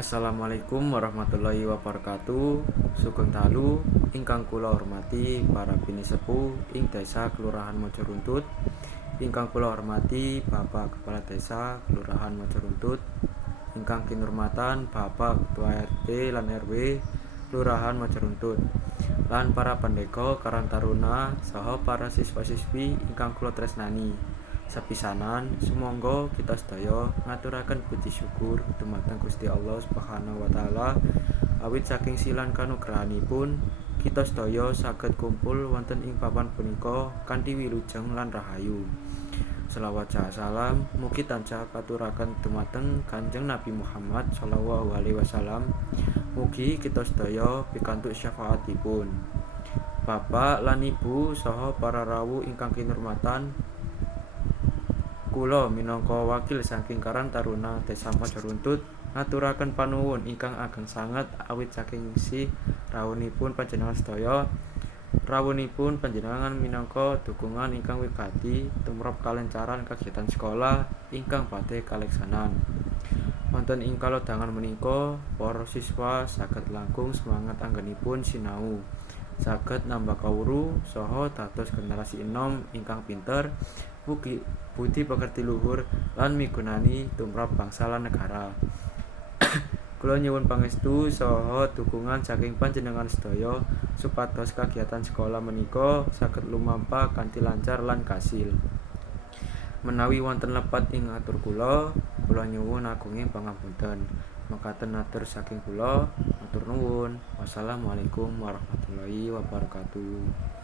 Assalamualaikum warahmatullahi wabarakatuh. Sugeng dalu ingkang kula hormati para bini sepuh ing Desa Kelurahan Mojoruntut. Ingkang kula hormati Bapak Kepala Desa Kelurahan Mojoruntut. Ingkang kinurmatan Bapak Ketua RT lan RW Kelurahan Mojoruntut. Lan para pendeta Karang Taruna saha para siswa-siswi ingkang kula tresnani. Sepisanan, sumangga kita sedaya ngaturaken puji syukur dumateng Gusti Allah Subhanahu wa taala awit saking silan kanugrahanipun kita sedaya saged kumpul wonten ing papan punika kanthi wilujeng lan rahayu. Selawat salam mugi tansah katuraken dumateng Kanjeng Nabi Muhammad sallallahu alaihi wasallam. Mugi kita sedaya pikantuk syafaatipun. Bapak lan Ibu saha para rawuh ingkang kinurmatan, kula minangka wakil saking Karang Taruna Desa Mojoruntut ngaturaken panuwun ingkang ageng sanget awit saking si rawuhipun panjenengan sedaya. Rawuhipun panjenengan minangka dukungan ingkang wigati tumrap kalancaran kegiatan sekolah ingkang badhe kaleksanan. Wonten ing kalodhangan menika, para siswa saged langkung semangat anggenipun sinau, saged nambah kawruh saha dados generasi enom ingkang pinter, budi pekerti luhur lan migunani tumrap bangsa lan negara. Kula nyuwun pangestu saha dukungan saking panjenengan sedaya supados kegiatan sekolah menika saged lumampah kanthi lancar lan kasil. Menawi wonten lepat ing atur kula nyuwun agunging pangapunten. Mekaten atur saking kula, matur nuwun. Wassalamualaikum warahmatullahi wabarakatuh.